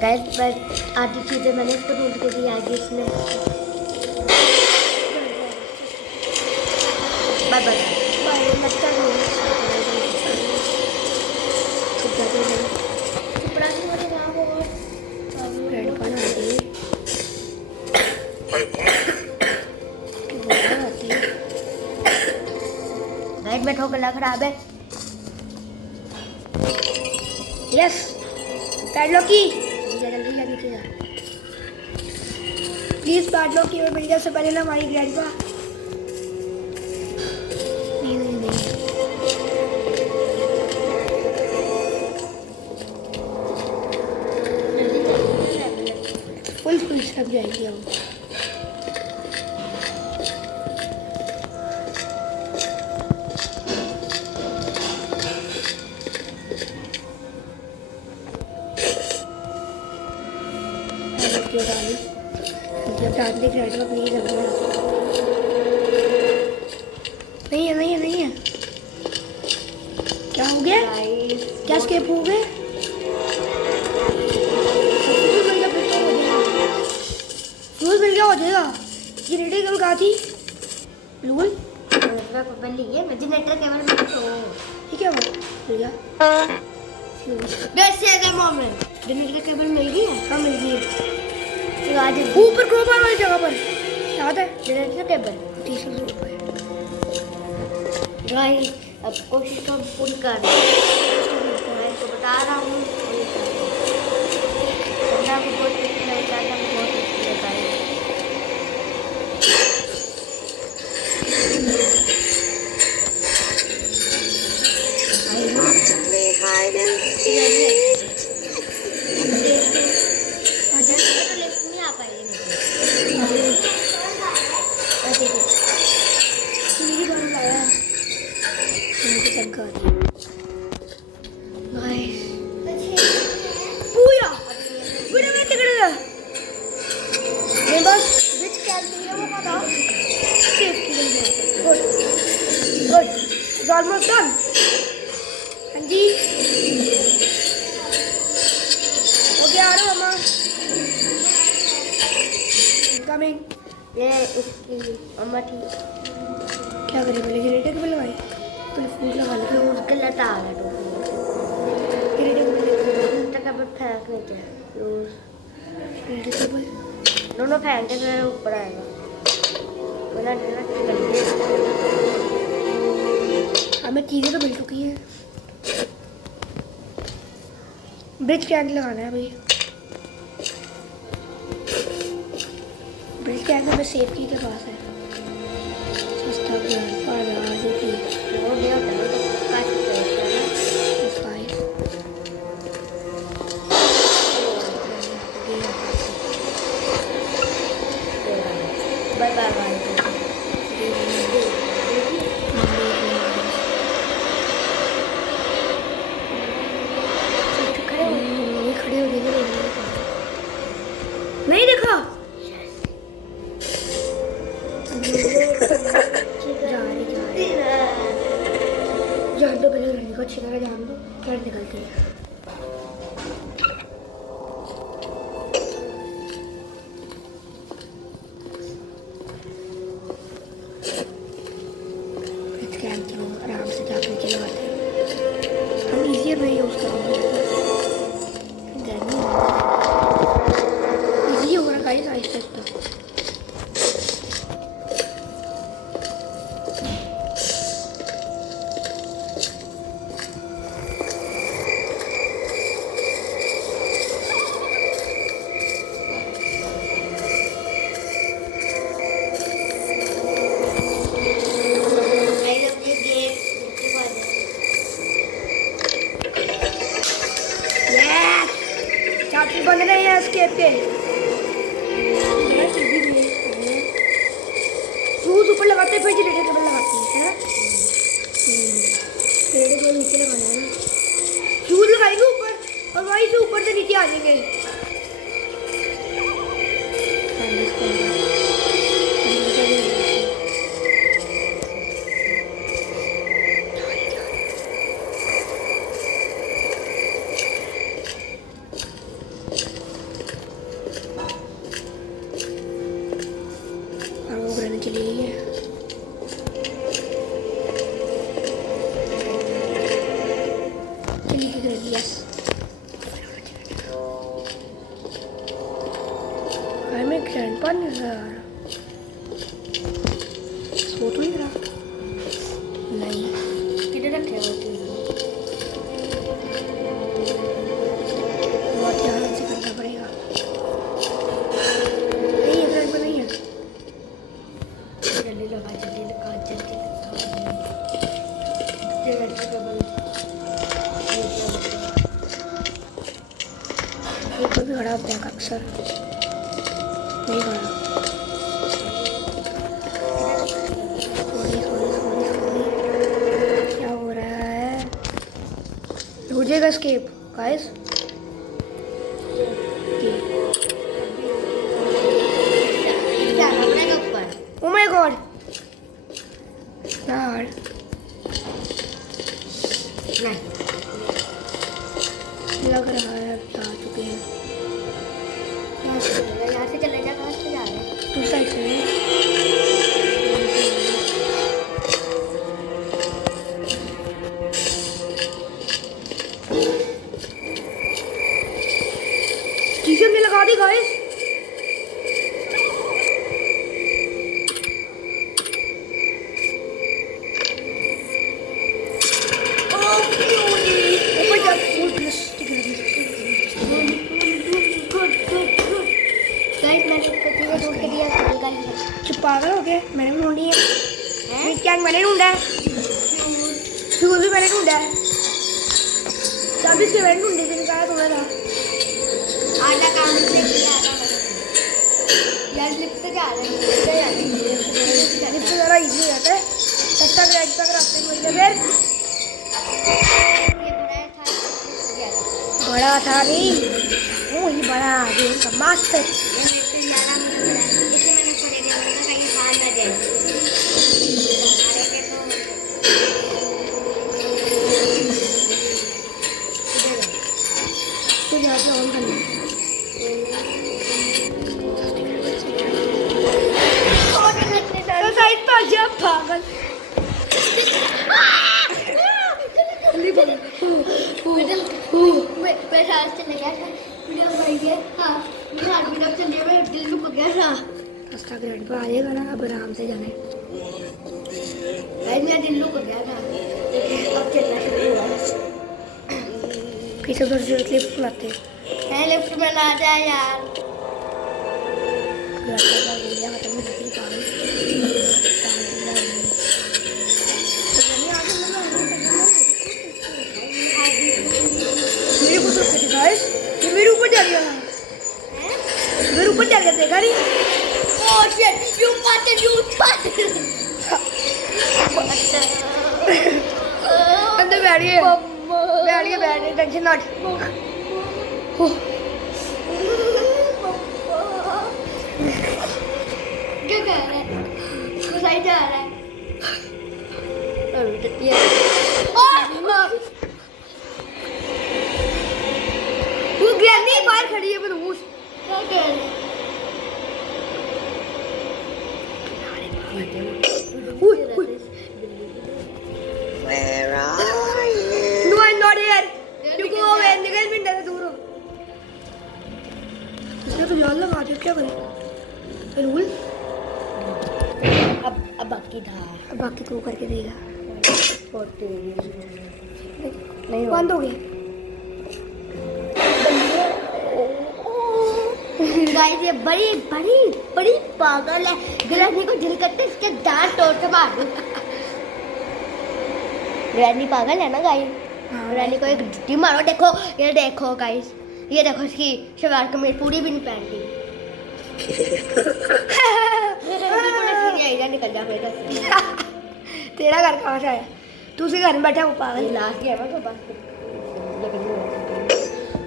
गाइस बस आधी चीजें मैंने इसको ढूंढ के दी, आगे इसने। Bye bye. लगता नहीं कपड़ा नहीं हो रहा बहुत। ग्रैंड पर आती गाइस बैठो, गला खराब है। यस पैडलॉक की जल्दी लगी थी यार। प्लीज पैडलॉक की मिल जाए, से पहले ना हमारी ग्रैंड पर। नहीं फुल सब जाएगी हम। डालने ग्रैंड पर नहीं लग रहा। नहीं है। क्या हो गया? क्या स्केप हो गए? फ्यूज मिल गया हो जाएगा। जनरेटर केवल कहाँ थी? बिल्कुल जनरेटर केवल में तो ठीक है वो मिल गया। वैसे मोमेंट जनरेटर केबल मिल गई है। हाँ मिल गई है चलो आज ऊपर क्रोबार वाली जगह पर, याद है? जनरेटर केबल 30 रुपये। गाइस अब कोशिश तो हम पूरी कर रहे हैं तो बता रहा हूँ ठंडा को बहुत टेस्टी लगता है, बहुत टेस्टी लगता है। तो लिफ्ट नहीं आ पाएगी मेरी बार लाया है मुझे चक्कर आ रही है। पूरा पूरा मैं टिकट गया मैं बस विच कैंसिल है वो पता सेफ्टी के लिए good good it's almost done. हाँ जी ओके आ रहा हूँ मम्मा कमिंग। ये इसकी अम्मा ठीक क्या करें पहले जनरेटर के लगाए पहले फूल लगा ले उसके लटा आ गया तक अब फेंक नहीं चाहिए दोनों फेंक के फिर ऊपर आएगा हमें चीज़ें तो मिल चुकी हैं। ब्रिज कैंड लगाना है भाई, ब्रिज कैंड में सेफ्टी के पास है सस्ता खड़े हो जाएंगे नहीं देखा जान दो पहले लड़ने को अच्छी तरह जान दो फिर निकलते हैं। आराम से जाकर नीचे लगाते हैं हम इजी में यूज़ करेंगे इजी हो रहा गाइस आहिस्ता आहिस्ता। चाबी बंद नहीं है इसके पे शूज ऊपर लगाते हैं फिर जनरेटर केबल लगाते हैं ना जनरेटर केबल नीचे लगाना है ना शूज लगाएंगे ऊपर और वहीं से ऊपर से नीचे आ जाएंगे। चली गई है चली गई यस हमें ग्रैंडपा नजर आ रहा सो तो नहीं रहा नहीं किधर रखे होते बहुत ध्यान से करना पड़ेगा। नहीं है ग्रैंडपा नहीं है जल्दी लगा जनरेटर केबल एक भी खड़ा होता है अक्सर नहीं खड़ा क्या हो रहा है हो जाएगा स्केप गाइस ऊपर ओ माय गॉड यार नहीं लग रहा है अब जा चुके हैं यहाँ से चले जा कहाँ से जा रहे हैं तू साइड से ऊपर जा गाइस मैंने इसको चीज़ें ढूंढ के दिया स्कूल का चुप पागल हो गया मैंने भी ढूंढी है क्या मैंने ढूंढा है शूज भी मैंने ढूंढा है चाबी से मैंने ढूंढी थी निकाला तुम्हें था आधा काम इसने किया था यार लिफ्ट से जा रहे हैं लिफ्ट से ज़रा इजी हो जाता है सस्ता ग्रैंड तक रास्ते में मिलते फिर ये बड़ा था नहीं वो ही बड़ा गेम का मास्टर मेरे से ज़्यादा मुझे पता है इसलिए मैंने छोड़ दिया मैंने कहा कहीं हार ना जाए हमारे के तो यहाँ से ऑन करना तो साइड तो अजब पागल मेरे हाथ से लगा था मेरा भाई है हाँ मेरे हाथ में चल रही है मेरा दिल रुक गया था रास्ता ग्रैंड पर आएगा ना अब आराम से जाना है भाई मेरा दिल रुक गया था अब चलना शुरू हुआ पीछे उधर से लिफ्ट बुलाते हैं है लिफ्ट में ना जाए यार रास्ता का एरिया मतलब नहीं पागल मेरे को तो कैसे गाइस ये मेरे ऊपर जा गया मेरे ऊपर जा गया देखा नहीं ओह शिट यू पाट अंदर बैठ गए टेंशन नॉट क्या कर रहा है सही जा रहा है वो ग्रैनी बाहर खड़ी है मनहूस क्या कर रहे हैं No, I'm not here. You go away. निकल मिनट से दूर हो इसने तो जान लगा दिया क्या करें रूल अब बाकी था अब बाकी तू करके देगा नहीं बंद हो गया गाइस ये बड़ी बड़ी बड़ी पागल है ग्रैनी को दिल करते इसके दांत तोड़ के मार दो ग्रैनी पागल है ना गाइस ग्रैनी को एक जुटी मारो देखो गाइस ये देखो इसकी शलवार कमीज पूरी भी नहीं पहनती निकल जा मेरे घर से तेरा घर कहाँ से आया तू उसी घर में बैठा वो पागल लास्ट गया मैं तो बस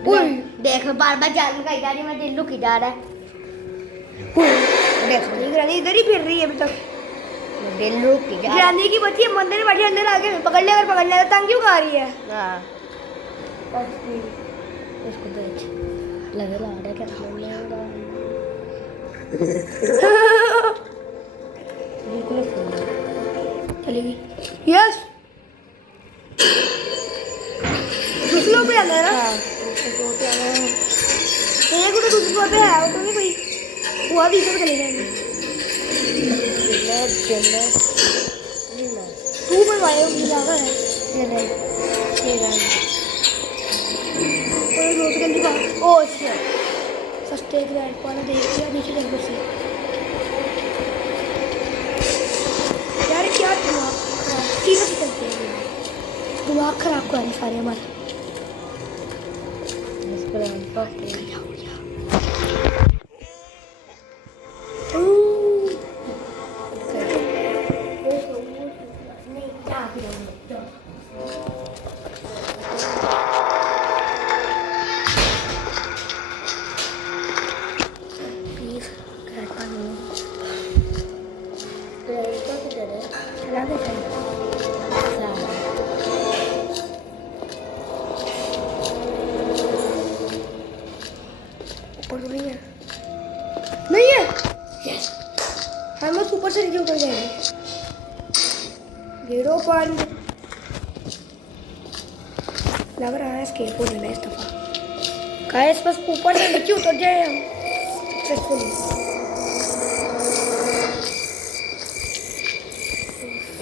ओए देख बार बार जान का इधर ही मैं दिल लुकी जा रहा है देख ग्रैनी इधर ही फिर रही है अभी तक दिल लुकी जा रहा है ग्रैनी की बच्ची मंदिर में बैठी अंदर आके पकड़ ले तंग क्यों खा रही है हाँ इसको बेच लगे ला रहा है क्या बिल्कुल चलेगी यस दूसरे लोग भी आना है ना तेरे को तो दूसरे फ्लोर पे है वो तो नहीं कोई वो अभी इधर चले जाएंगे तू बनवाए हो मुझे लगा है कोई रोज गंदी बात ओ शिट सस्ते ग्रैंड वाला देख लिया नीचे देख बस यार क्या दिमाग खराब तीनों से करते हैं दिमाग खराब कर रहे सारे हमारे नहीं है यस हम लोग ऊपर से नीचे उतर जाएंगे गेटो बंद लग रहा है स्केप हो जाना इस दफा गाइस बस ऊपर से नीचे उतर जाए हम सक्सेसफुली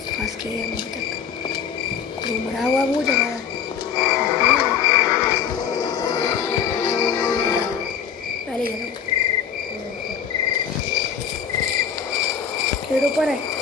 फंस गए हम अभी तक घूम रहा हुआ वो जगह हो रहा है?